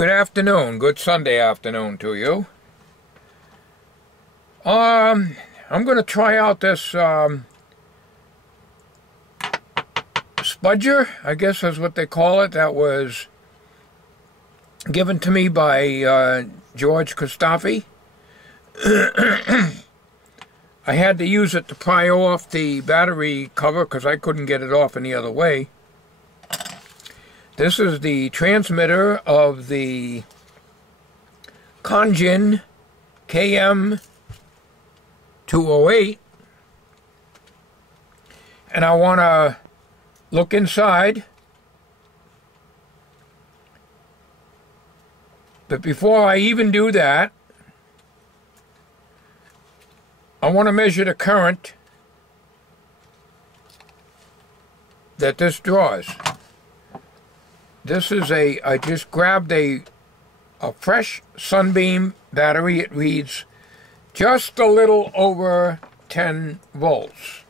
Good afternoon, good Sunday afternoon to you. I'm going to try out this spudger, I guess is what they call it, that was given to me by George Costafi. I had to use it to pry off the battery cover because I couldn't get it off any other way. This is the transmitter of the Conjin KM208, and I want to look inside. But before I even do that, I want to measure the current that this draws. This is I just grabbed a fresh Sunbeam battery. It reads just a little over 10 volts.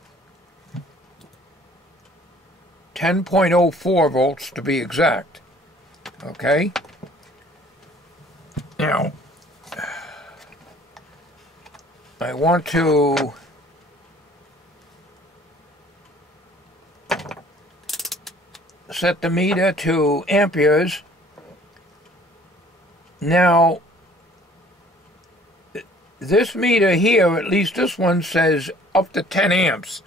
10.04 volts to be exact. Okay? Now, I want to set the meter to amperes. Now, this meter here, at least this one, says up to 10 amps.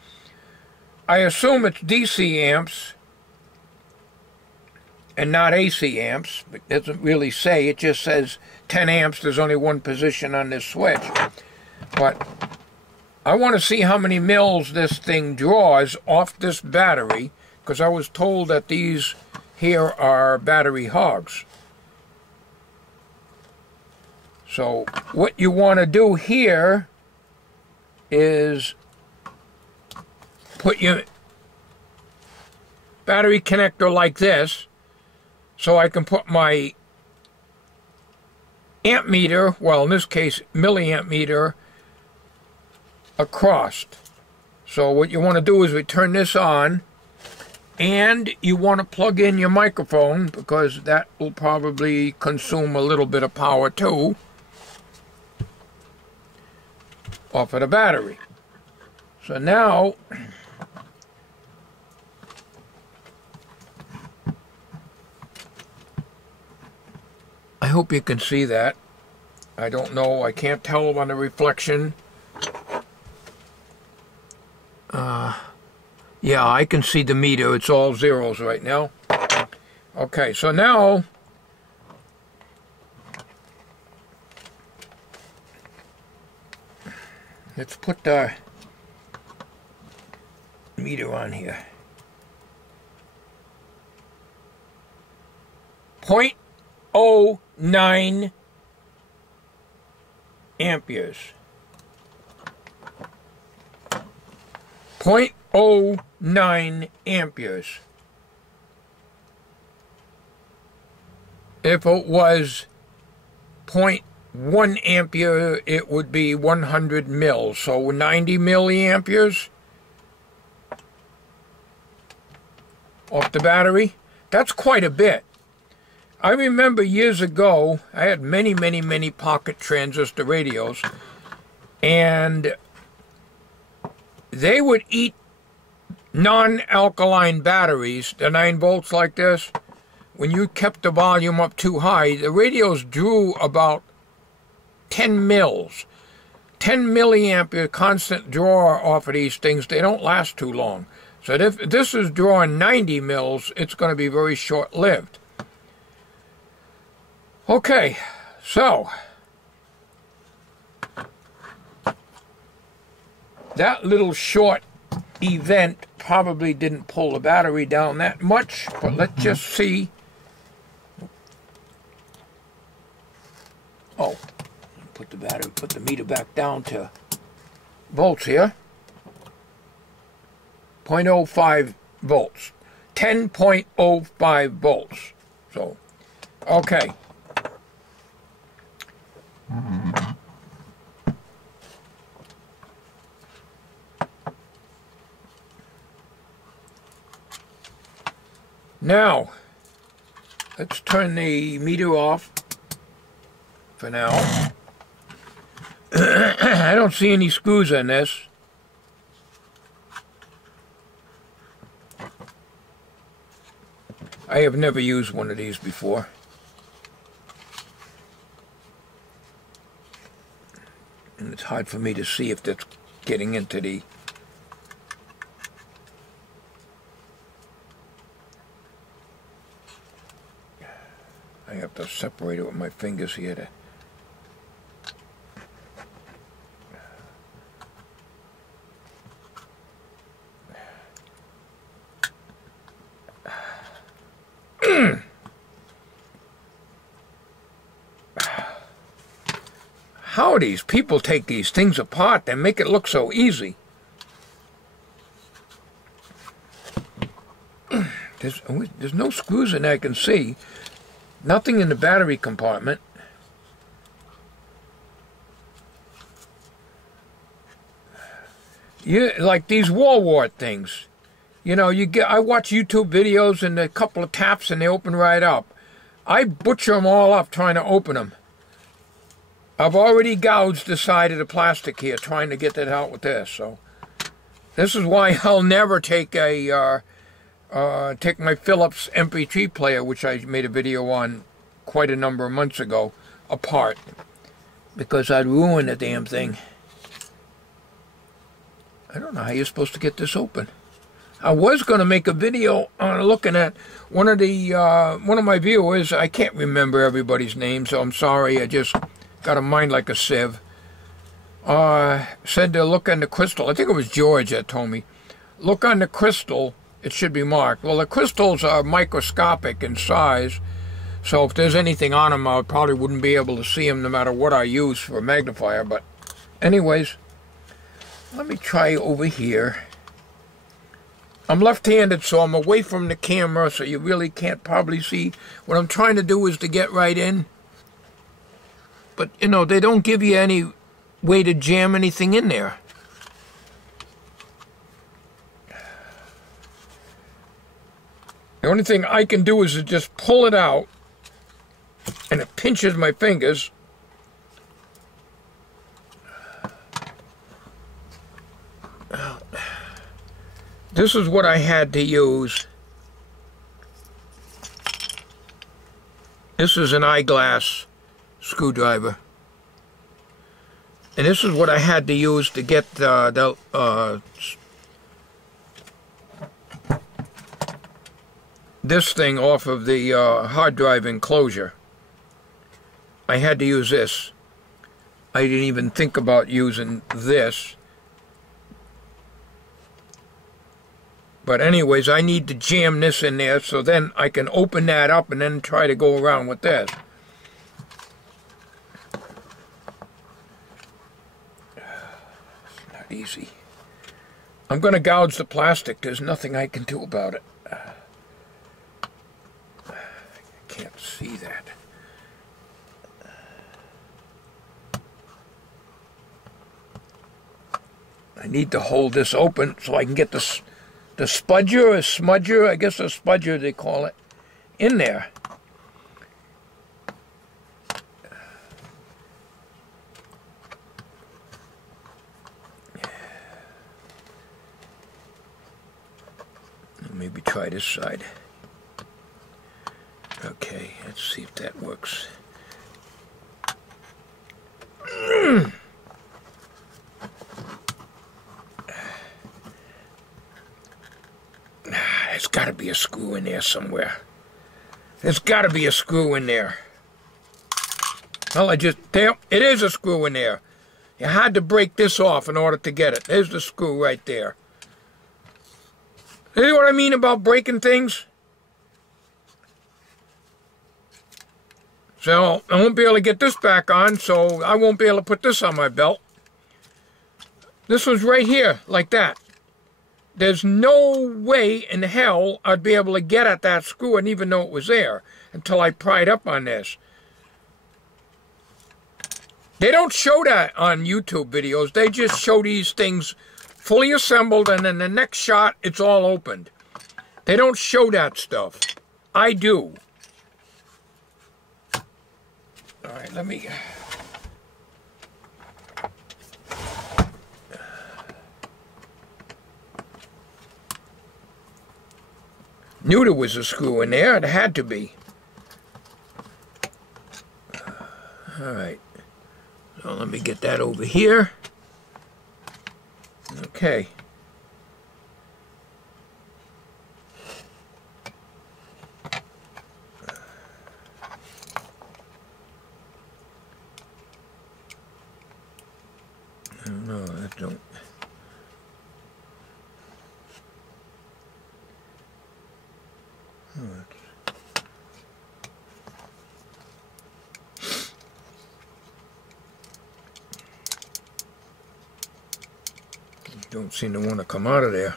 I assume it's DC amps and not AC amps. It doesn't really say, it just says 10 amps. There's only one position on this switch. But I want to see how many mils this thing draws off this battery, because I was told that these here are battery hogs. So what you want to do here is put your battery connector like this, so I can put my amp meter, well in this case milliamp meter, across. So what you want to do is we turn this on, and you want to plug in your microphone, because that will probably consume a little bit of power too off of the battery. So now I hope you can see that. I don't know, I can't tell on the reflection. Yeah, I can see the meter. It's all zeros right now. Okay, so now let's put the meter on here. 0.09 amperes. 0.09 amperes. If it was 0.1 ampere, it would be 100 mils. So 90 milliamperes off the battery. That's quite a bit. I remember years ago, I had many pocket transistor radios, and they would eat non-alkaline batteries, the 9 volts like this. When you kept the volume up too high, the radios drew about 10 mils. 10 milliampere constant draw off of these things. They don't last too long. So if this is drawing 90 mils, it's going to be very short-lived. Okay, so that little short event probably didn't pull the battery down that much, but let's just see. Oh, put the meter back down to volts here. 0.05 volts. 10.05 volts. So, okay. Now, Let's turn the meter off for now. I don't see any screws in this. I have never used one of these before. And it's hard for me to see if that's getting into the... I have to separate it with my fingers here to... How these people take these things apart and make it look so easy. There's no screws in there I can see. Nothing in the battery compartment. Like these wall wart things. You know, I watch YouTube videos and a couple of taps and they open right up. I butcher them all up trying to open them. I've already gouged the side of the plastic here trying to get that out with this. So this is why I'll never take my Philips MP3 player, which I made a video on quite a number of months ago, apart. Because I'd ruin the damn thing. I don't know how you're supposed to get this open. I was going to make a video on looking at one of my viewers. I can't remember everybody's name, so I'm sorry. I just got a mind like a sieve. Said to look on the crystal. I think it was George that told me. Look on the crystal. It should be marked. Well, the crystals are microscopic in size, so if there's anything on them, I probably wouldn't be able to see them no matter what I use for a magnifier. But anyways, let me try over here. I'm left-handed, so I'm away from the camera, so you really can't probably see. What I'm trying to do is to get right in. But, you know, they don't give you any way to jam anything in there. The only thing I can do is to just pull it out, and it pinches my fingers. This is what I had to use. This is an eyeglass screwdriver. And this is what I had to use to get this thing off of the hard drive enclosure. I had to use this. I didn't even think about using this. But anyways, I need to jam this in there so then I can open that up and then try to go around with this. It's not easy. I'm going to gouge the plastic. There's nothing I can do about it. I can't see that. I need to hold this open so I can get the spudger or smudger, I guess a spudger they call it, in there. Maybe try this side. Okay, let's see if that works. There's got to be a screw in there somewhere. There's got to be a screw in there. Well, there, it is a screw in there. You had to break this off in order to get it. There's the screw right there. See what I mean about breaking things? So, I won't be able to get this back on, so I won't be able to put this on my belt. This was right here, like that. There's no way in hell I'd be able to get at that screw and even know it was there until I pried up on this. They don't show that on YouTube videos. They just show these things fully assembled, and then the next shot, it's all opened. They don't show that stuff. I do. let me... Knew there was a screw in there. It had to be. All right. So let me get that over here. Okay. No, that don't. Don't seem to want to come out of there.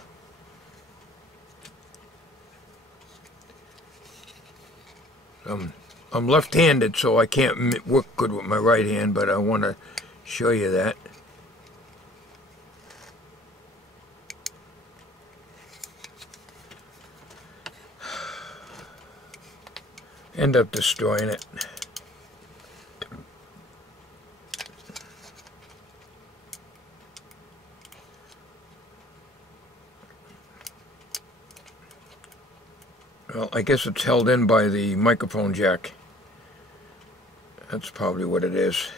I'm left-handed, so I can't work good with my right hand, but I want to show you that. End up destroying it. Well, I guess it's held in by the microphone jack. That's probably what it is.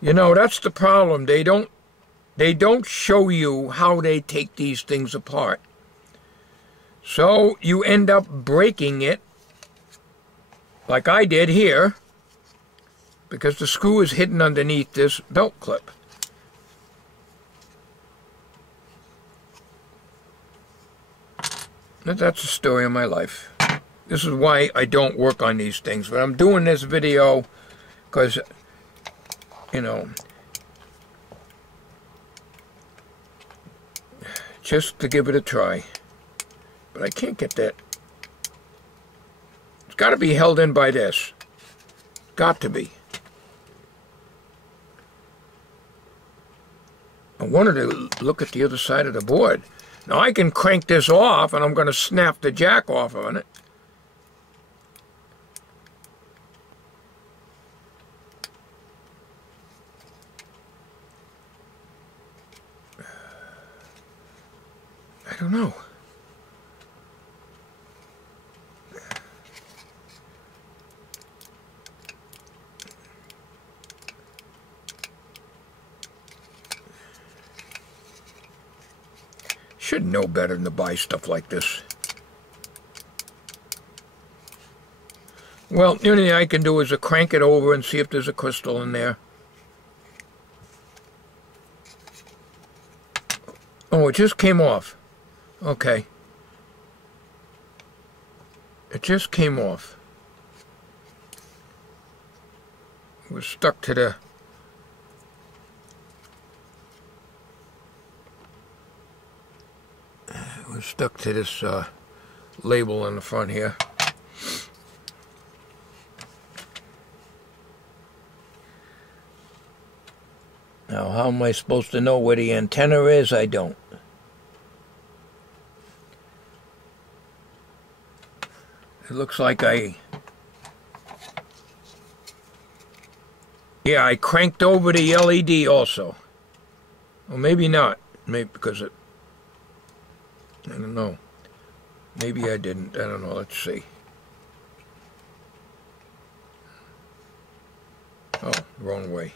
You know, that's the problem. They don't show you how they take these things apart. So you end up breaking it, like I did here, because the screw is hidden underneath this belt clip. That's the story of my life. This is why I don't work on these things. But I'm doing this video because, you know, just to give it a try. But I can't get that. It's got to be held in by this. Got to be. I wanted to look at the other side of the board. Now I can crank this off, and I'm going to snap the jack off on it. I don't know. Should know better than to buy stuff like this. Well, the only thing I can do is to crank it over and see if there's a crystal in there. Oh, it just came off. Okay. It just came off. It was stuck to the... It was stuck to this label in the front here. Now, how am I supposed to know where the antenna is? I don't. It looks like yeah, I cranked over the LED also. Well, maybe not. Maybe because it... I don't know. Maybe I didn't. I don't know. Let's see. Oh, wrong way.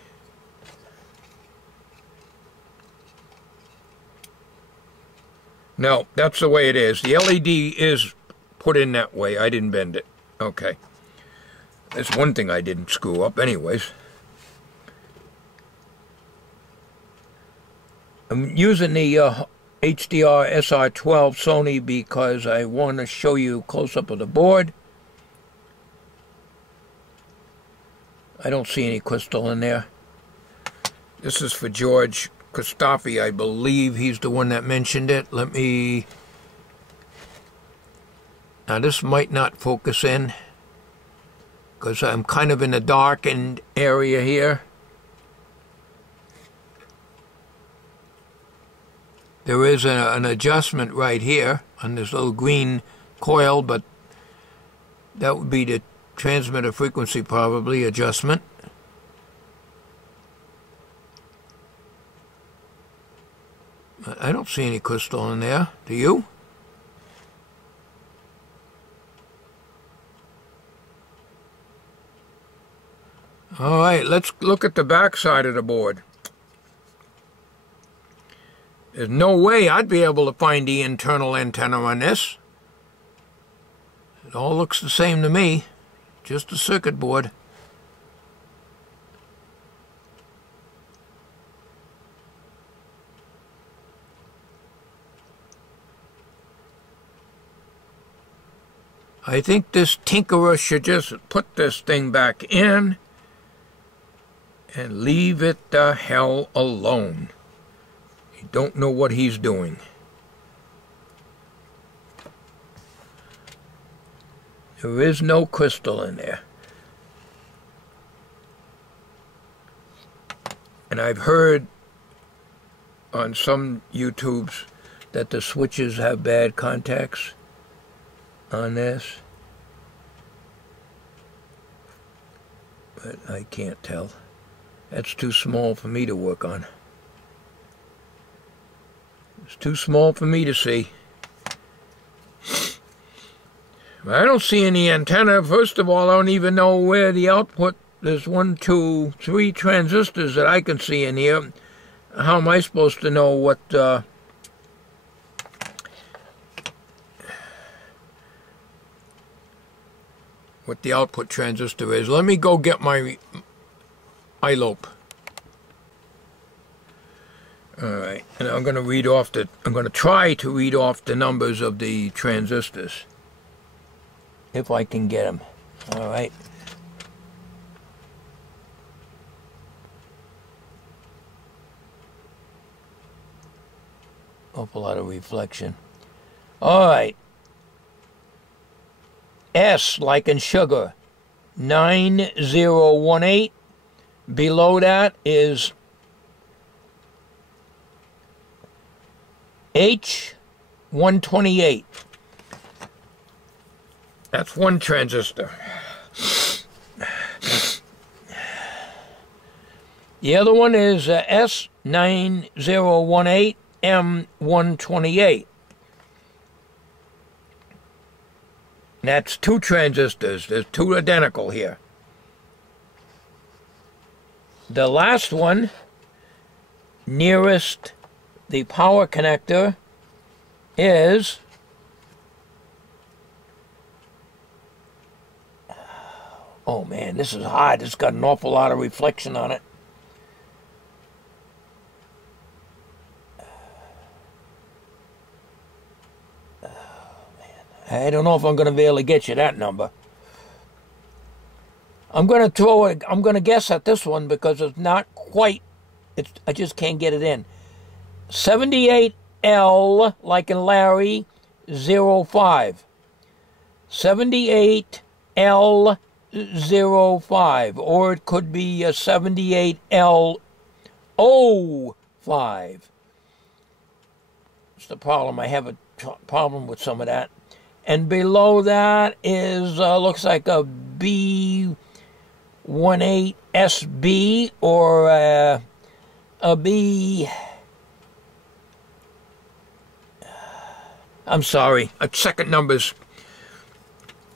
No, that's the way it is. The LED is put in that way. I didn't bend it. Okay. That's one thing I didn't screw up anyways. I'm using the HDR SR12 Sony because I want to show you close-up of the board. I don't see any crystal in there. This is for George Christophe, I believe he's the one that mentioned it. Let me... Now this might not focus in because I'm kind of in a darkened area here. There is an adjustment right here on this little green coil, but that would be to transmitter frequency probably adjustment. I don't see any crystal in there. Do you? All right, let's look at the back side of the board. There's no way I'd be able to find the internal antenna on this. It all looks the same to me, just a circuit board. I think this tinkerer should just put this thing back in and leave it the hell alone. You don't know what he's doing. There is no crystal in there. And I've heard on some YouTubes that the switches have bad contacts on this. But I can't tell. That's too small for me to work on. It's too small for me to see. I don't see any antenna. First of all, I don't even know where the output. There's 1, 2, 3 transistors that I can see in here. How am I supposed to know what the output transistor is? Let me go get my eyelope. All right, and I'm going to try to read off the numbers of the transistors, if I can get them. All right. Awful lot of reflection. All right. S like in sugar, 9018. Below that is H128. That's one transistor. The other one is S9018M128. That's 2 transistors. There's 2 identical here. The last one, nearest the power connector, is oh man, this is hard. It's got an awful lot of reflection on it. Oh man, I don't know if I'm going to be able to get you that number. I'm going to guess at this one because it's not quite, I just can't get it in. 78L, like in Larry, 05. 78L05, or it could be a 78L05. It's the problem. I have a problem with some of that. And below that is, looks like a B18SB, or a B... I'm sorry, second numbers,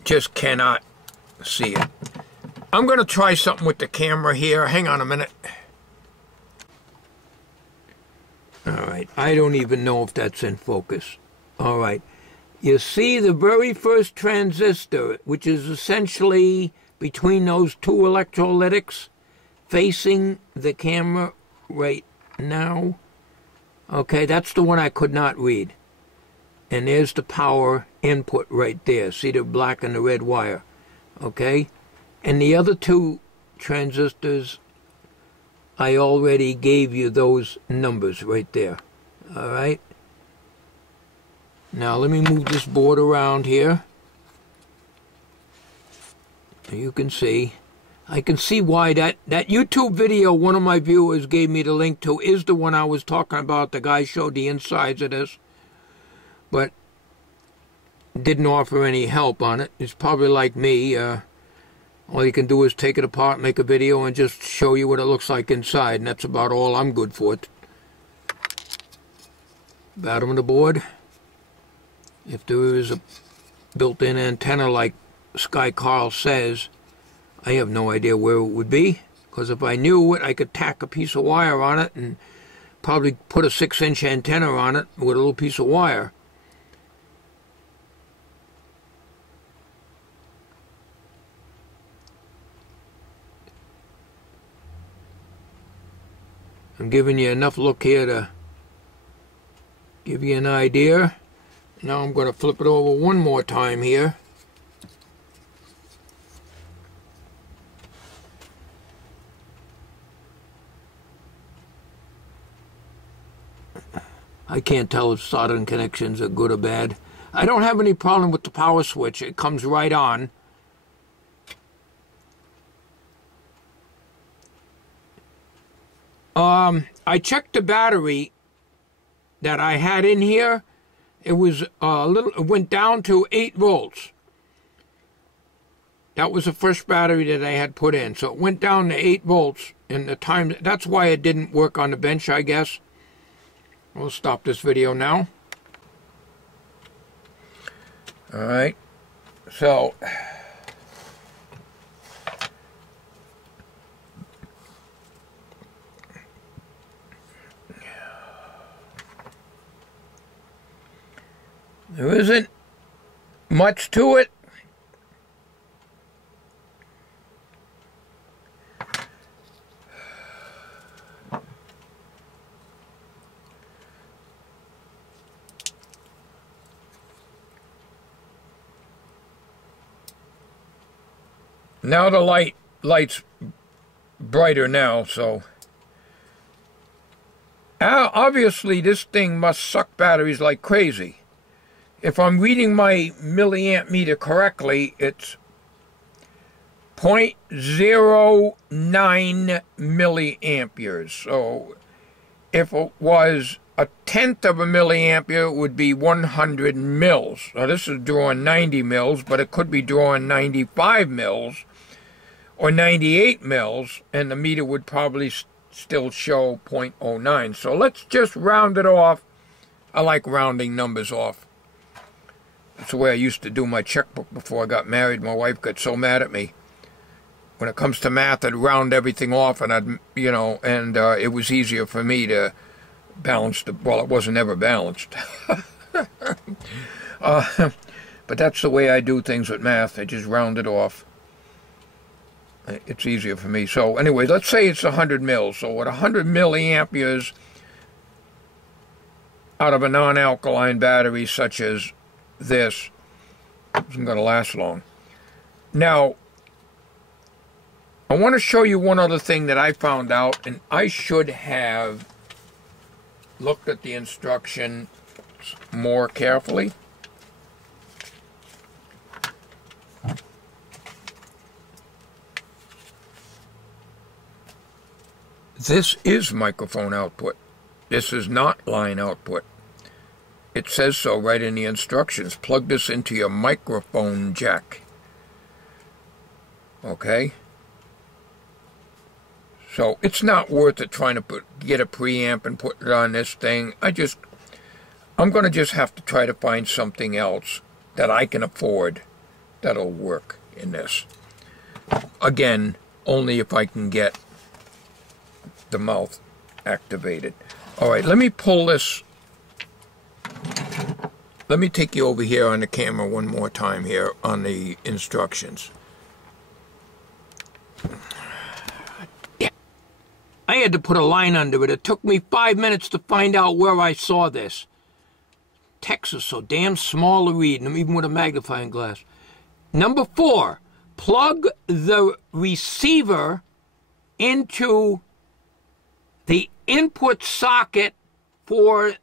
just cannot see it. I'm going to try something with the camera here. Hang on a minute. All right, I don't even know if that's in focus. All right, you see the very first transistor, which is essentially between those 2 electrolytics facing the camera right now. Okay, that's the one I could not read. And there's the power input right there. See the black and the red wire. Okay? And the other 2 transistors, I already gave you those numbers right there. All right? Now let me move this board around here. You can see. I can see why that YouTube video one of my viewers gave me the link to is the one I was talking about. The guy showed the insides of this, but didn't offer any help on it. It's probably like me. All you can do is take it apart, make a video, and just show you what it looks like inside, and that's about all I'm good for. Bottom of the board, if there is a built-in antenna like Sky Carl says, I have no idea where it would be, because if I knew it, I could tack a piece of wire on it and probably put a 6-inch antenna on it with a little piece of wire. I'm giving you enough look here to give you an idea. Now I'm going to flip it over one more time here. I can't tell if soldering connections are good or bad. I don't have any problem with the power switch. It comes right on. I checked the battery that I had in here. It was it went down to 8 volts. That was the first battery that I had put in. So it went down to 8 volts. And the time, that's why it didn't work on the bench, I guess. We'll stop this video now. All right. So there isn't much to it. Now the light's brighter now, so obviously this thing must suck batteries like crazy. If I'm reading my milliamp meter correctly, it's 0.09 milliamperes. So if it was a tenth of a milliampere, it would be 100 mils. Now this is drawing 90 mils, but it could be drawing 95 mils or 98 mils, and the meter would probably still show 0.09. So let's just round it off. I like rounding numbers off. That's the way I used to do my checkbook before I got married. My wife got so mad at me. When it comes to math, I'd round everything off, and I'd, and it was easier for me to balance the, well, it wasn't ever balanced. But that's the way I do things with math. I just round it off. It's easier for me. So anyway, let's say it's 100 mils. So at 100 milliamperes out of a non-alkaline battery such as this, isn't going to last long. Now, I want to show you one other thing that I found out, and I should have looked at the instructions more carefully. This is microphone output. This is not line output. It says so right in the instructions. Plug this into your microphone jack. Okay? So it's not worth it trying to get a preamp and put it on this thing. I'm going to just have to try to find something else that I can afford that'll work in this. Again, only if I can get the mouth activated. All right, let me pull this. Let me take you over here on the camera one more time here on the instructions. I had to put a line under it. It took me 5 minutes to find out where I saw this. Text is so damn small to read, even with a magnifying glass. Number 4, plug the receiver into the input socket for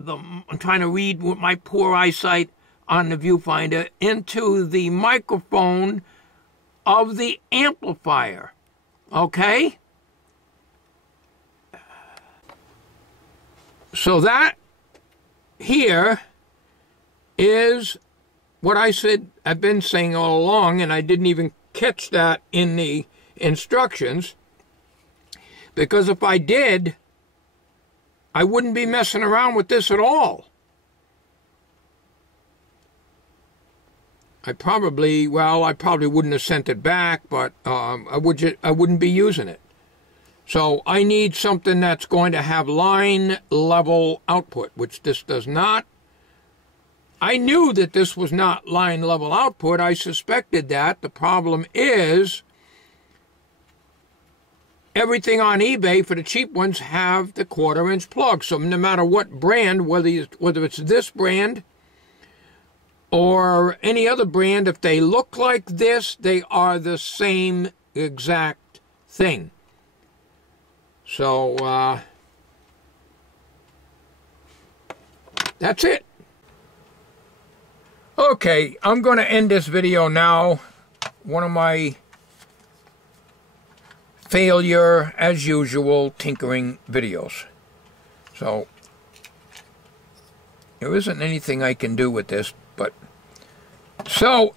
the, I'm trying to read with my poor eyesight on the viewfinder, into the microphone of the amplifier. Okay? So that here is what I said, I've been saying all along, and I didn't even catch that in the instructions, because if I did, I wouldn't be messing around with this at all. I probably wouldn't have sent it back, but I wouldn't be using it. So I need something that's going to have line level output, which this does not. I knew that this was not line level output. I suspected that. The problem is everything on eBay for the cheap ones have the 1/4-inch plug. So no matter what brand, whether it's this brand or any other brand, if they look like this, they are the same exact thing. So that's it. Okay, I'm going to end this video now. One of my failure, as usual, tinkering videos. So there isn't anything I can do with this, but so,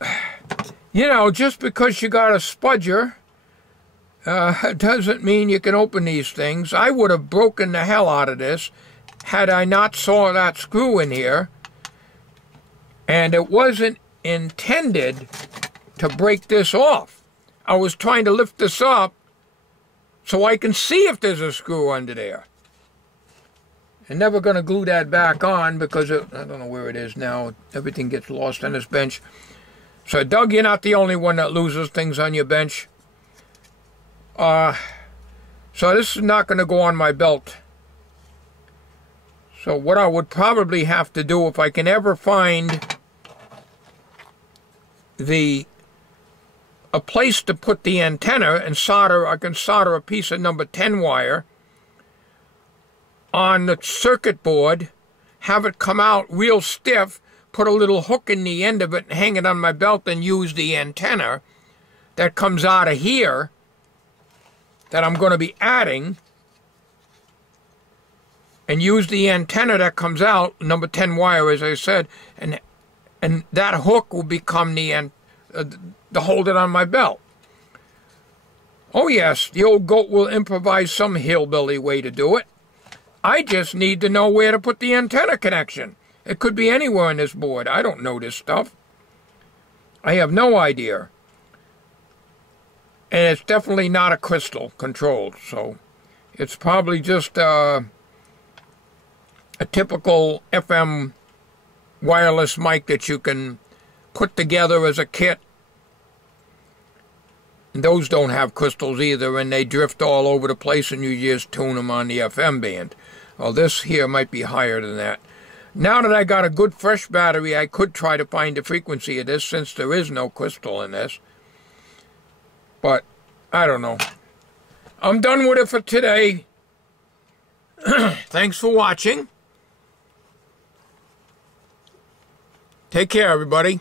you know, just because you got a spudger doesn't mean you can open these things. I would have broken the hell out of this had I not saw that screw in here. And it wasn't intended to break this off. I was trying to lift this up so I can see if there's a screw under there. I'm never going to glue that back on because I don't know where it is now. Everything gets lost on this bench. So, Doug, you're not the only one that loses things on your bench. So this is not going to go on my belt. So what I would probably have to do, if I can ever find a place to put the antenna and solder, I can solder a piece of number 10 wire on the circuit board, have it come out real stiff, put a little hook in the end of it and hang it on my belt, and use the antenna that comes out of here that I'm going to be adding, and use the antenna that comes out, number 10 wire, as I said, and that hook will become the hold it on my belt. Oh yes, the old goat will improvise some hillbilly way to do it. I just need to know where to put the antenna connection. It could be anywhere on this board. I don't know this stuff. I have no idea. And it's definitely not a crystal controlled, so it's probably just a typical FM wireless mic that you can put together as a kit. And those don't have crystals either, and they drift all over the place, and you just tune them on the FM band. Well, this here might be higher than that. Now that I got a good fresh battery, I could try to find the frequency of this, since there is no crystal in this. But I don't know. I'm done with it for today. Thanks for watching. Take care, everybody.